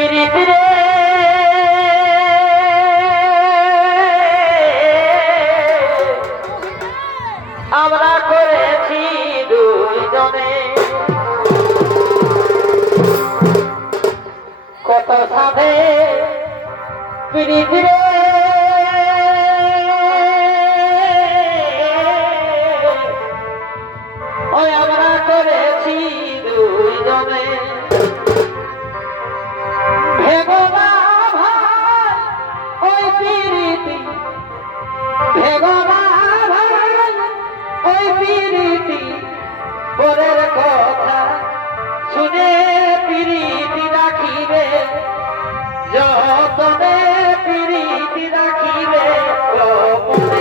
পিরিতিরে আমরা করেছি দুইজনে কত সাধে পিরিতিরে ওই আমরা করেছি দুইজনে ভেগোবা ভাই ওই পিরিতি ভেগোবা ভাই ওই পিরিতি পরের কথা শুনে পিরিতি রাখিবে যতনে পিরিতি রাখিবে গোপনে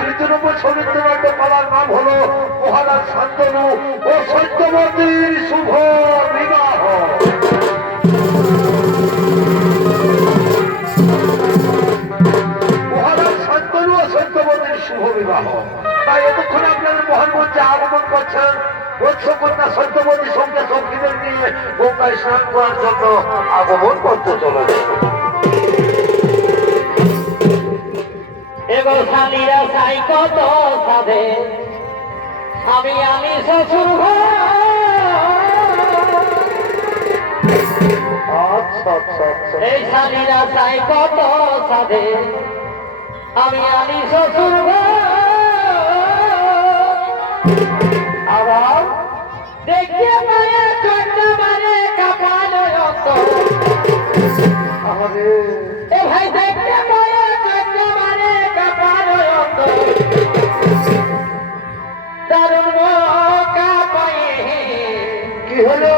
তৃতীয় নম্বর সৌমিত্র নাট্য পালার নাম হলো মহারাজ শান্তনু ও সত্যবতীর শুভ বিবাহ। মহারাজ শান্তনু ও সত্যবতীর শুভ বিবাহ। তাই এতক্ষণ আপনাদের মহান মঞ্চে আগমন করছেন বৎসকন্যা সত্যবতীর সঙ্গে সখীদের নিয়ে গঙ্গায় স্নান করার জন্য আগমন করতে চলেছে। এগো শালীরা সাই কত সাধে আমি শ্বশুর এই শালীরা সাই কত সাধে আমি শ্বশুর আবার দেখিয়ে মায়ে চন্দ্র মানে কাপাল এ ভাই দেখতে মায়ে কি হলো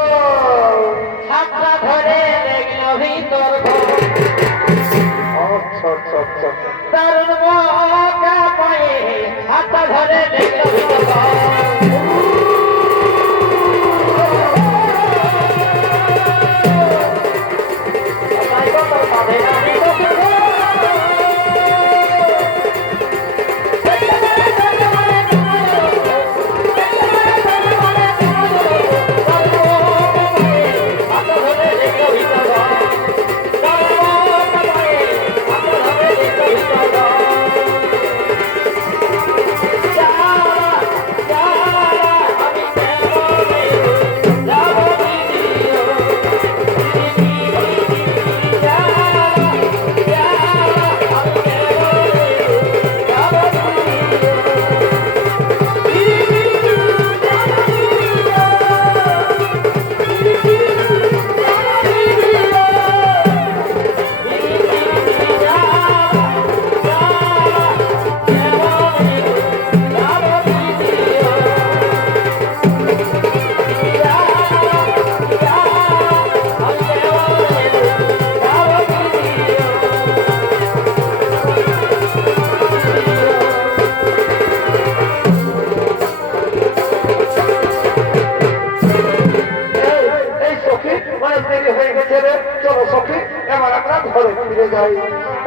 হাতটা ধরে দেখলো ভিতর দারুণ মকা পায়ে হাতটা ধরে দেখলো ভিতর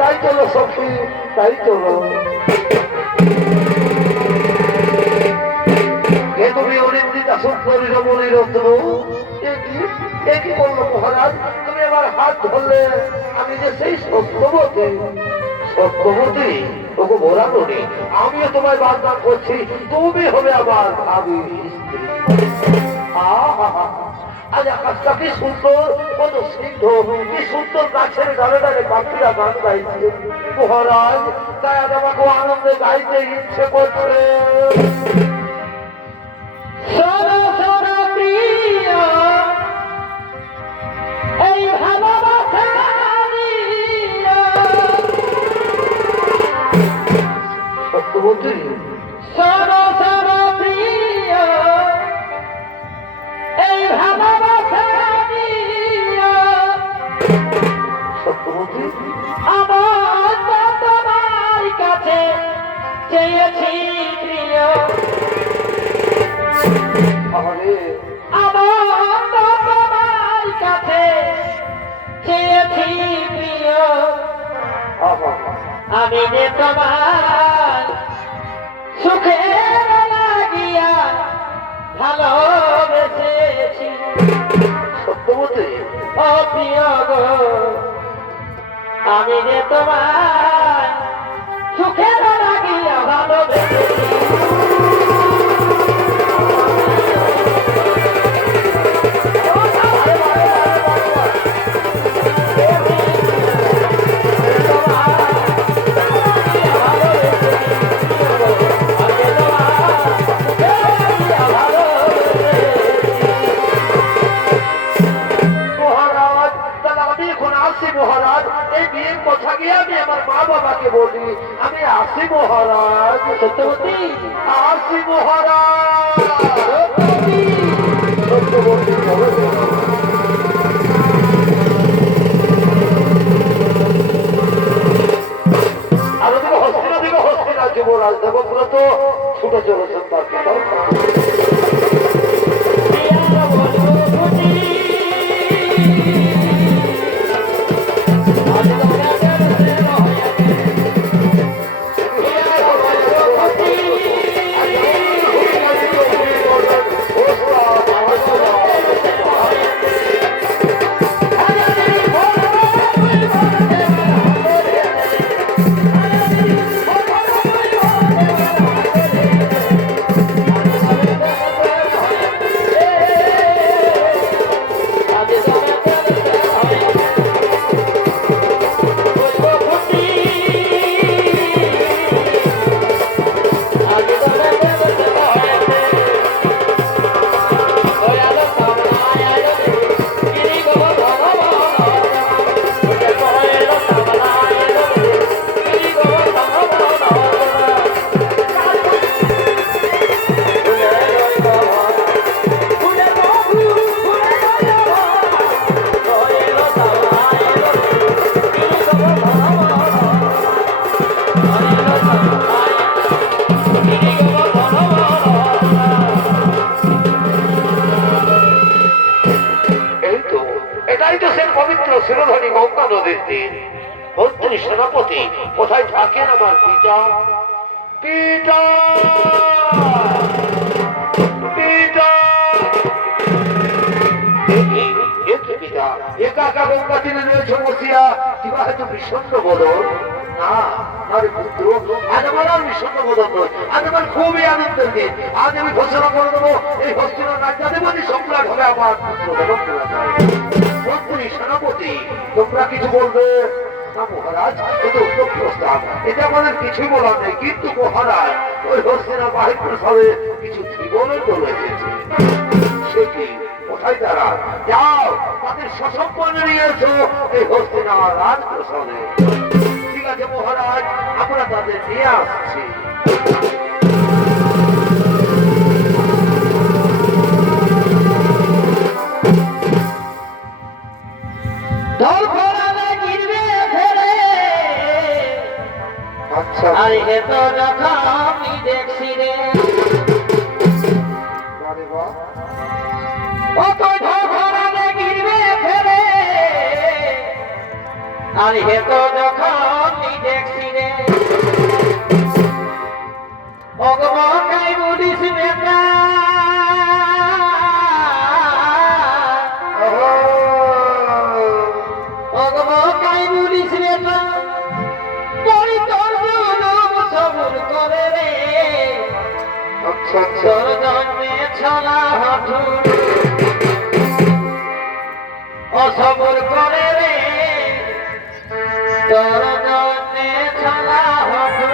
তাই চলো সখী তাই চলো তুমি অনিন্দিতা সুন্দরী রমণী রত্ন একই বললো মহারাজ তুমি আমার হাত ধরলে আমি যে সেই সত্যবতী সত্যবতী ওকে বলানো নেই, আমিও তোমায় বারবার করছি, তুমি হবে আমার ভাবি স্ত্রী। আজ আকাশটা কি সুন্দর, কত স্নিগ্ধ, কি সুন্দর গাছের ডালে ডালে পাখিরা গান গাইছে মহারাজ, তাই আজ আমাকে আনন্দে গাইতে ইচ্ছে করছে। এই ভালোবাসা সত্যবতী সরো সরো প্রিয়, এই ভালোবাসা সত্যবতী আমার তো তোমার কাছে চেয়েছি প্রিয়, আরে আমার তো তোমার কাছে চেয়েছি প্রিয়, আহা আমি যে তোমার সুখে লাগিয়া ভালোবেসেছি। সত্যবতী ও প্রিয় গো, আমি যে তোমার সুখে লাগিয়া ভালোবেসেছি। মহারাজ, তাহলে আমি এখন আসি মহারাজ, এই বিয়ের কথা গিয়ে আমি আমার মা বাবাকে বলি, আমি আসি মহারাজ। সত্যবতী, আসি মহারাজ। সত্যবতী চলো। আর ওদিকে হস্তিনা যুবরাজ দেবপুর তো ছুটে চলেছেন তার পিতা। শিরোধারী গঙ্গা নদীর তীর, মন্ত্রী সেনাপতি কোথায় থাকেন আমার পিতা? পিতা পিতা পিতা একা একা গঙ্গা তীরে রয়েছে বসিয়া, কিবা হয়তো বিষণ্ণ বদল না। আরে পুত্র, আজ আমার আর বিষণ্ণ বদল নয়, আজ আমার খুবই আনন্দের দিন। আজ আমি ঘোষণা করে দেবো, এই হস্তিনার রাজ্যাধিপতি সম্রাট হবে আমার পুত্র দেবপ্রিয়। মন্ত্রী সেনাপতি তোমরা কিছু বলবে না মহারাজ? এটা উত্তম প্রস্তাব, এটা আমাদের কিছুই বলার নেই, কিন্তু মহারাজ ওই হস্তিনা বাহির প্রসাদে কিছু জীবনও চলে এসেছে। সে কি, কোথায় তারা? যাও তাদের সসম্পন্ন নিয়ে এসো এই হস্তিনা রাজপ্রসাদে। ঠিক আছে মহারাজ, আমরা তাদের নিয়ে আসছি। আচ্ছা আর এত রকমই দেখছি রে, কত ঝগড়া গিরবে ফেরে, আর এত রকমই দেখছি রে, অগমকাই বলিস বেটা, অগমকাই বলিস বেটা, তোর জন্মে ছলা হাঁটু অসবর করে রে তোর জন্মে ছলা হাঁটু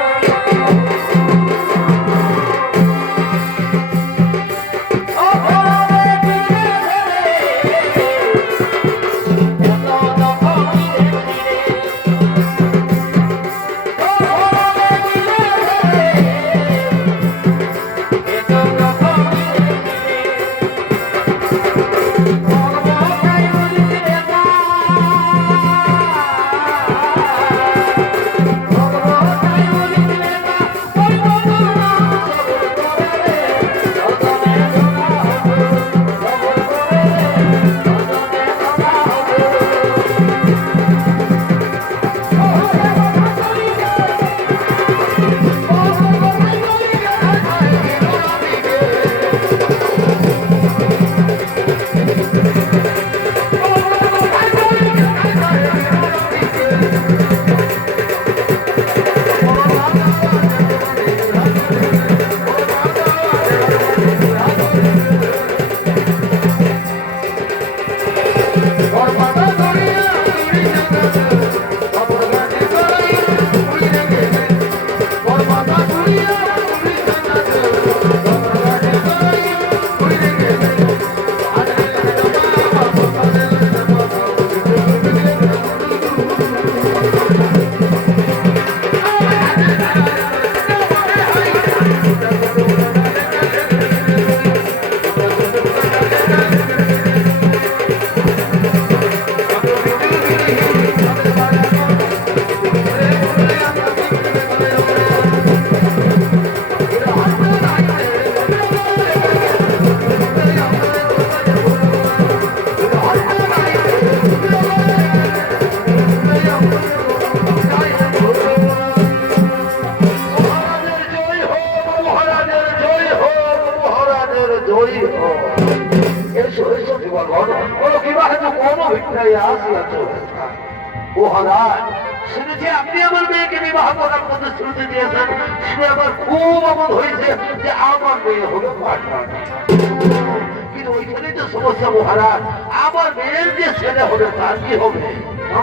শুনেছি আপনি আমার মেয়েকে বিবাহ করার প্রতিশ্রুতি দিয়েছেন, শুনে আমার খুব অমত হয়েছে যে আমার মেয়ে হলো পাটনার। কিন্তু ওইখানেই তো সমস্যা মহারাজ, আমার মেয়ের যে ছেলে হবে তার কি হবে?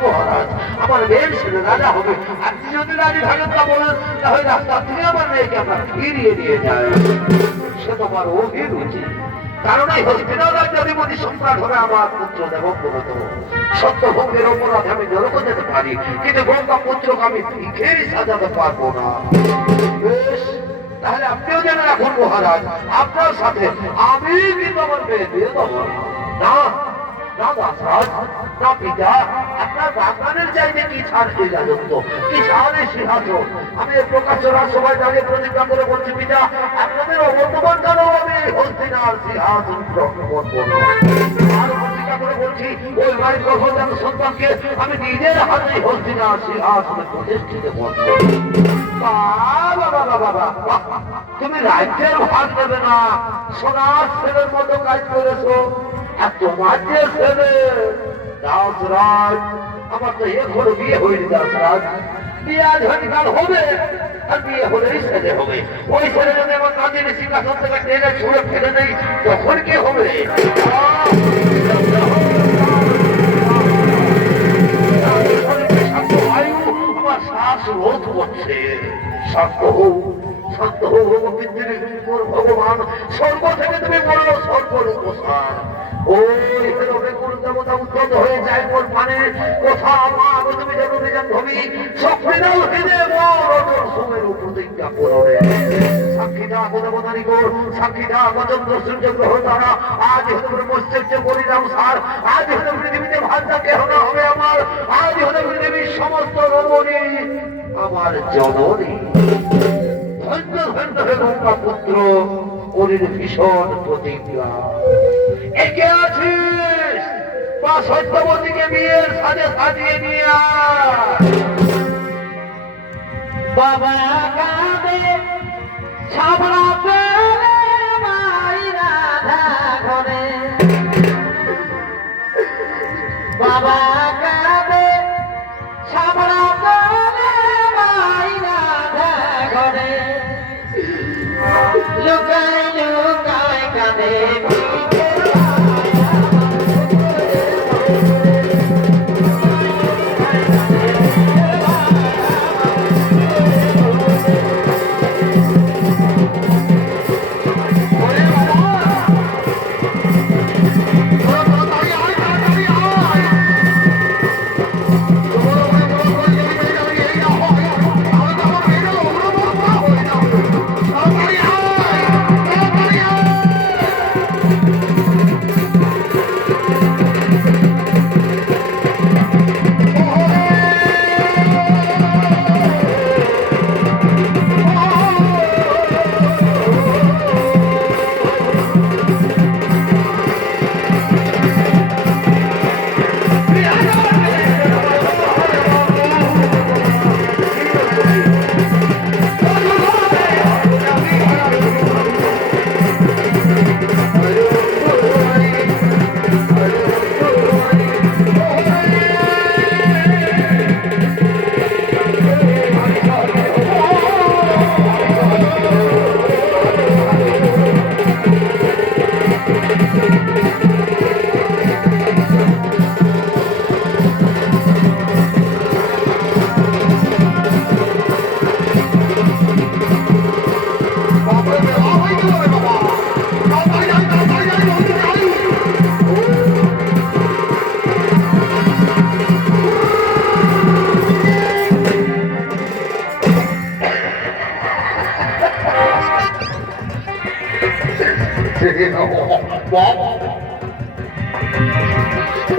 মহারাজ, আমার মেয়ের ছেলে রাজা হবে, আপনি যদি রাজি থাকেন তা বলেন, তাহলে রাস্তা থেকে আমার মেয়েকে আপনার ফিরিয়ে নিয়ে যায়। সে তো আমার অভিরুচি, কারণ এই হস্তিনার রাজ্যাধিপতি সম্রাট হবে আমার পুত্র দেবব্রত। সত্যভঙ্গের অপরাধে আমি নরক যেতে পারি, কিন্তু গঙ্গা পুত্রকে আমি ভিখেই সাজাতে পারবো না। বেশ, তাহলে আপনিও জেনে রাখুন মহারাজ, আপনার সাথে আমি কিন্তু আমার মেয়ে দিয়ে দেবো না। না দাসরাজ, না পিতা, আপনার বাগানের চাইতে কি ছাড় এই রাজত্ব, কি ছাড় এই সিংহাসন? আমি এই প্রকাশ্য রাজসভায় দাঁড়িয়ে প্রতিজ্ঞা করে বলছি পিতা, আপনাদের অবর্তমান কালেও আমি এই হস্তিনার সিংহাসন গ্রহণ করবো না। আর প্রতিজ্ঞা করে বলছি, ওই বাড়ির গর্ভজাত সন্তানকে আমি নিজের হাতে হস্তিনার সিংহাসনে প্রতিষ্ঠিত করবো। বাবা বাবা বাবা, তুমি রাজ্যের ভাগ দেবে না, সোনার ছেলের মতো কাজ করেছো। আর তোমার যে ছেলে দাসরাজ, আমার তো এখনো বিয়ে হয়নি দাসরাজ, বিয়ে আজ হরিকাল হবে, আর বিয়ে হলেই ছেলে হবে। ওই ছেলে যদি আমার কাজের সিংহাসন থেকে টেনে ছুঁড়ে ফেলে দেয়, তখন কি হবে? আমার শ্বাস রোধ করছে। শান্ত হোক, শান্ত হোক ভগবান, স্বর্গ থেকে তুমি বলো সর্বরূপসার। ওই বেগুন দেবতা উদ্যত হয়ে যায় মোর পানের কথা, আমার তুমি যেন নিজাম ভূমি সক্রিয়াল হৃদে মোর সময়ের প্রতিজ্ঞা করবে। সাক্ষীটা দেবতারি কর, সাক্ষীটা চন্দ্র সূর্য গ্রহ তারা, আজ হতে ব্রহ্মচর্য করিলাম সার, আজ হতে পৃথিবীতে ভাষা কেহ না হবে আমার, আজ হতে পৃথিবীর সমস্ত রমণী আমার জননী। ধন্য ধন্য হে গঙ্গা পুত্র, করির ভীষণ প্রতিজ্ঞা। একে আছিস বা সত্যবতীকে বিয়ের সাজে সাজিয়ে নিয়ে বাবা কাঁদে ছাবড়া পেলে মাই রাধা ঘরে, বাবা কাঁদে ছাবড়া পেলে মাই রাধা ঘরে, লুকায়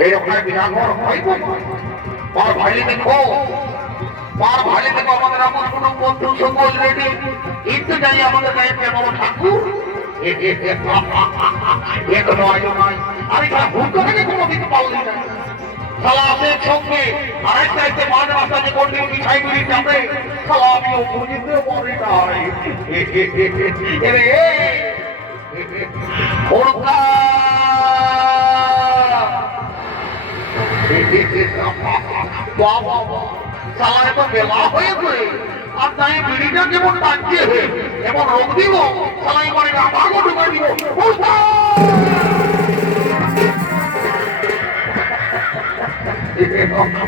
এই ওখানে বিরাট বড় ভাই পার ভাইলে দেখো আমাদের আমার কোনো বন্ধু সকল রেডি কিন্তু জানি আমাদের গায়ে বড় ঠাকুর এখনো আয়ো নাই আমি তারা ভুল থেকে কোনো কিছু পাবলি না সালা আছে সঙ্গে আরেকটা এসে মাঝ রাস্তা যে কোন দিন মিঠাই গুলি যাবে সালা আমিও বুঝিতে পারি নাই এরে ওরকা বাবা সালা তো বেলা হয়েছে আর তাই বিড়িটা কেমন টানছে এমন রোগ দিব সালা এবারে আভাগো ঢুকে দিব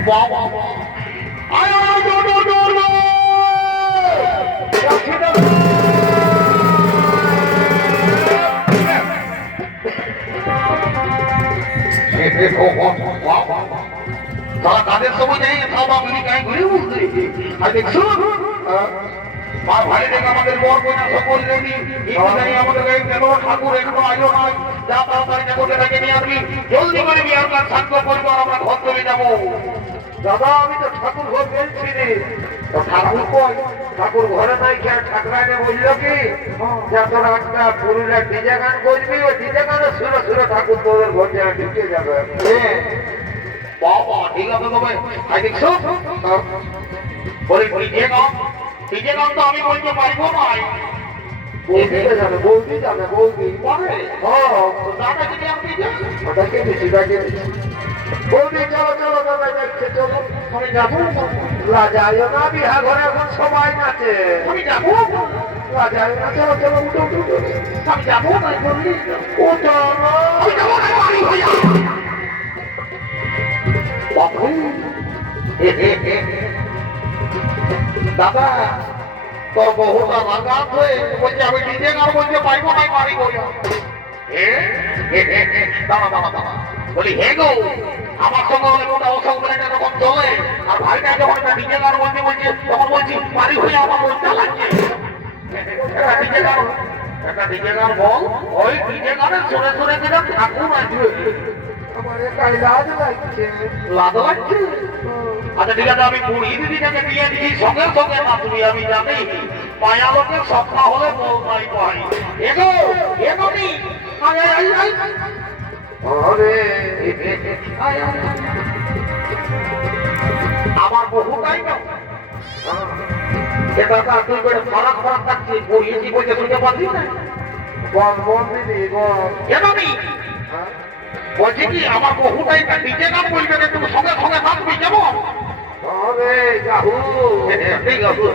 বাবা আয় তারা কাদের সময় নেই খাওয়া মিনি গায়ে ঘুরে উঠছে আর দেখছো মা ভাই দেখে আমাদের বর বোনা সকল রেডি আমাদের গায়ে কেন ঠাকুর এখনো আইলো নয় যা তাড়াতাড়ি কোটে থেকে নিয়ে আসবি জলদি করে বিয়ার কাজ শান্ত করবো আর আমরা ঘর চলে যাবো দাদা আমি তো ঠাকুর ঘর গেছি রে ঠাকুর কই ঠাকুর ঘরে নাই খেয়ে ঠাকুরাইনে বললো কি যে তোর একটা পুরুলিয়া ডিজে গান করবি ওই ডিজে গানে সুরে সুরে ঠাকুর তোদের ঘর যেন ঢুকে যাবে বাবা ঠিক আছে তবে আই দেখছো বলি ডিজে গান তো আমি বলতে পারবো না বলবি পারে দাদা যদি আপনি ওটাকে বেশি ডাকে বলবি চলো দাদা দেখছে চলো আমি যাবো রাজায় না বিহা ঘরে এখন সবাই নাচে আমি যাবো রাজায় না চলো উঠো আমি যাবো তাই বললি উঠো আমি যাবো না বাড়ি হইয়া বাবু দাদা তোর বহুটা রাগাত হয়ে বলছে আমি নিজে গান বলতে পারবো না বাড়ি হইয়া দাঁড়া বলি হে গো আমার সঙ্গে ওটা অসংখ্য যখন চলে আর ভাইটা যখন একটা নিজে গান বলছে তখন বলছি বাড়ি হয়ে আমার বলতে লাগছে একটা নিজে গান বল ওই নিজে গানে শুনে দিলে ঠাকুর আসবে আমার একাই লাজ লাগছে আচ্ছা ঠিক আছে আমি বুড়ি দিদিটাকে দিয়ে দিই সঙ্গে নাচবি আমি জানি মায়া লোকের স্বপ্ন হলে বল নাই পাই এগোনি আমার বহুটাই না এটা তুই করে ফরাক থাকছিস বইয়েছি বইতে শুনতে পারছিস না বলছি কি আমার বহুটাই নিজে গান বলবে না তুমি সঙ্গে নাচবি কেমন ঠিক আছে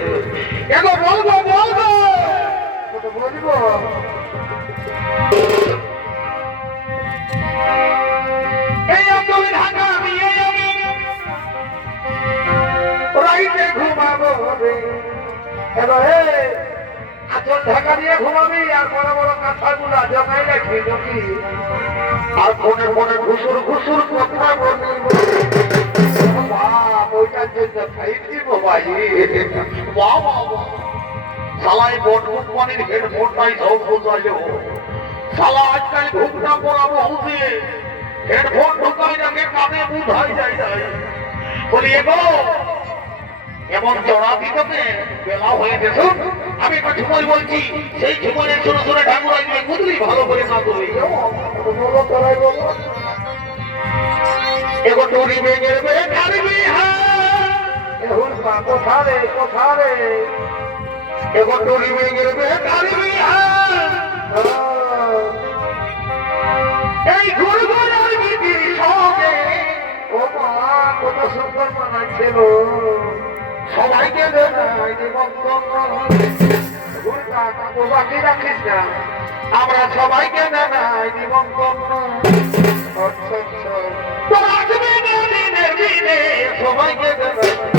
বলবো চোখ ঢাকা দিয়ে ঘুমাবি আর বড় বড় কথাগুলা জমাই রাখি নাকি আর মনে মনে ঘুষুর ঘুষুর কথা বলি বাপ ওইটার জন্য ফাইভ জি মোবাইল বাবা সালাই বোট কোম্পানির হেডফোনটাই সব বোঝাইল সালা আজকাল ঘুমটা পড়াবো হুঁসে হেডফোন ঢুকাই নাকি কানে বুঝাই যায় বলি এগো এমন চড়া দিতে বেলা হয়ে গেছে আমি একটা ঝুমই বলছি সেই ঝুমনের শুনে শুনে ঠাকুর আসবে বুঝলি ভালো করে না তুই এগো টুরি বেগের বেকারবি এখন কোথারে কোথারে এগো টুরি বেগের বেকারবি এই ঘুরঘুরের বিধির সঙ্গে ও মা কত সুন্দর মানাচ্ছিল সবাইকে বাকি রাখিস না আমরা সবাইকে জানাই নিমন্ত্রণ আচ্ছা আচ্ছা তো আসবে না দিনে দিনে সবাইকে জানাই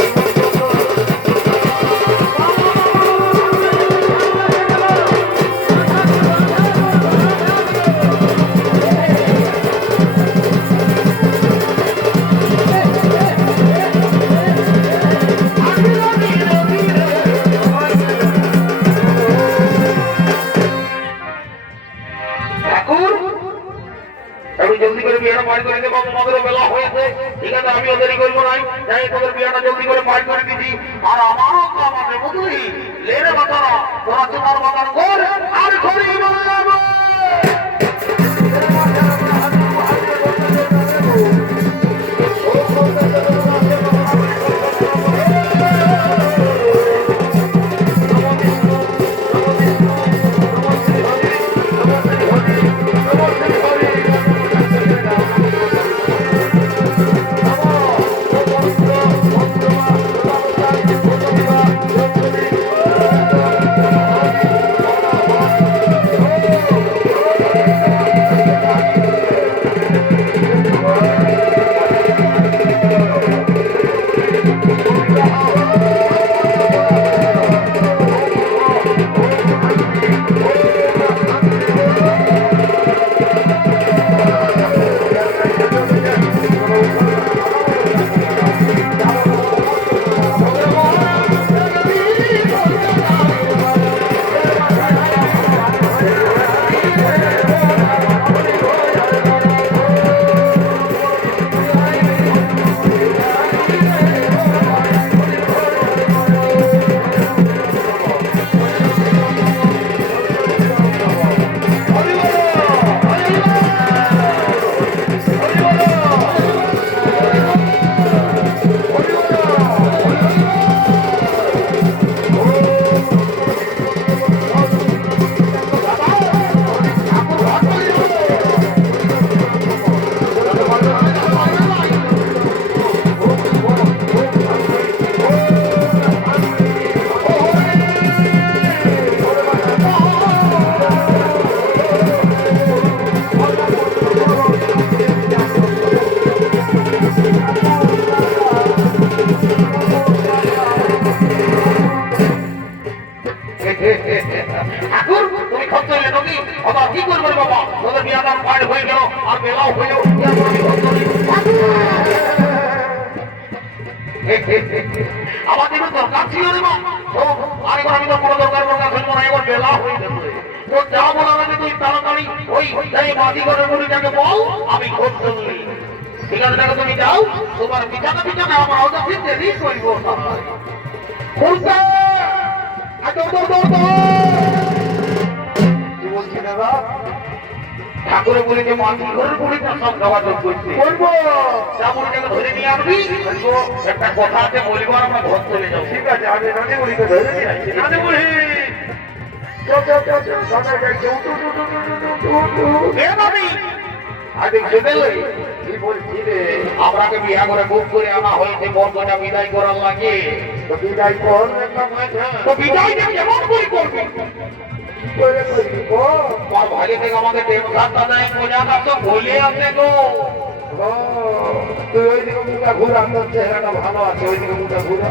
জলদি করে বিয়েটা পার করে দেবো তোমাদেরও বেলা হয়েছে ঠিক আছে আমিও দেরি করবো নাই যাই তোদের বিয়েটা জলদি করে পার করে দিচ্ছি আর আমারও তো আমাদের বুঝলি লেরে বাতারা তোরা তোমার বাতার কর আর করি বললাম আমাদের দরকার ছিল রে মা আরেকবার আমি তো কোনো দরকার ফেলবো না এবার বেলা হয়ে যাবে তো যা বলার আগে তুই তাড়াতাড়ি ওই মাঝি ঘরের মুড়িটাকে বল আমি খোঁজ করলি ঠিক আছে দেখো তুমি যাও তোমার বিছানা বিছানা আমার ওদের দেরি করব কি বলছি দাদা ঠাকুরের বলি যে মাঝি ঘরের মুড়িটা সব যোগাযোগ করছে করবো যা মুড়িটাকে ধরে নিয়ে আসবি একটা কথা আছে বলবো আর আমরা ঘর চলে যাবো ঠিক আছে আমি নানি মুড়িকে ধরে নিয়ে আসছি নানি মুড়ি আপনাকে বিয়া করে বুক করে আনা হয়েছে বর্গটা বিদায় করার লাগে তো বিদায় কর তো বিদায় কেমন করে করবি ভাগে থেকে আমাদের টেনশনটা নেই বোঝাটা তো ভুলে আছে গো তুই ওইদিকে মুখটা ঘুরা তোর চেহারাটা ভালো আছে ওইদিকে মুখটা ঘুরা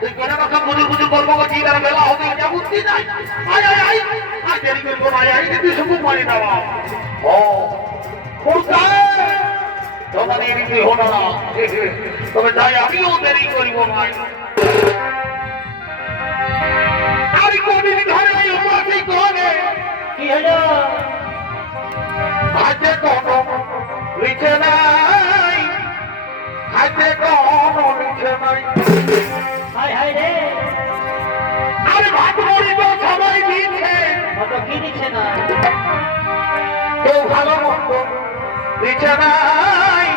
তুই করে কথা বুঝুর বুঝুর গল্প করছিস আর বেলা হবে এটা বুঝছি নাই আয় আয় আয় আয় দেরি করবো না আয় তুই শুধু পারি না ও কোথায় তোমার এই রীতি হলো না তবে তাই আমিও দেরি করিব ভাই আমি কদিন ধরে এই উপাসী করে কি হলো হাতে কোনো লিখে নাই হাতে কোনো লিখে নাই হায় হায় রে আরে ভাত মরি তো সবাই দিচ্ছে কত কি দিচ্ছে না কেউ ভালো মন্দ দিচ্ছে নাই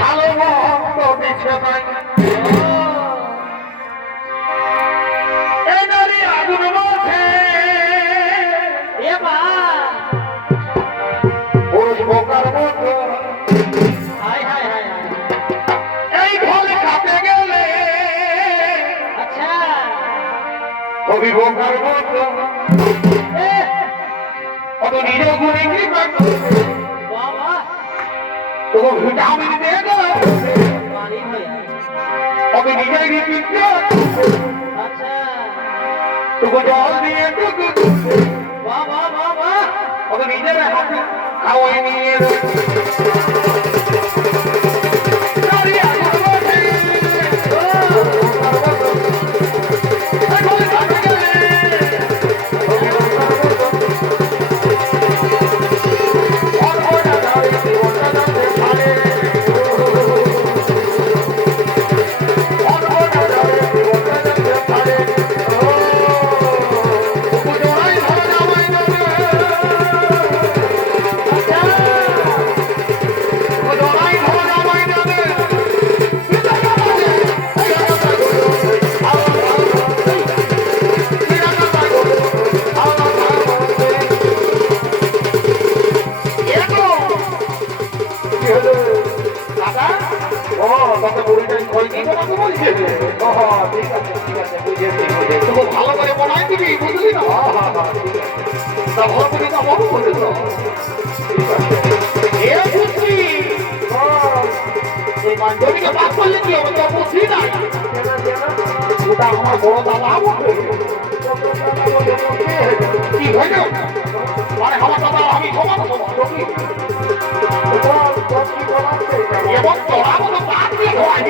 ভালো মন্দ দিচ্ছে নাই এই নারী আগুন মাঝে এ মা পুরুষ বোকার মতো হায় হায় হায় হায় এই ফলে কাপে গেলে আচ্ছা কবি বোকার মতো এ অত নিজ গুণে কি বাবা তবু ভিটামিন দিয়ে গেল পানি হয়ে অত নিজেই দিচ্ছে আচ্ছা তবু জল দিয়ে টুকু বাবা বাবা অত নিজের হাতে খাওয়াই নিয়ে ভালো করে বনাই দিবি বুঝলি না জমিকে বাদ করলে কি হবে তো বুঝলি না ওটা আমার বড় দাদা কি হয়ে গেল মানে আমার দাদা আমি সমান এবং তোরা মতো বাদ দিয়ে হয়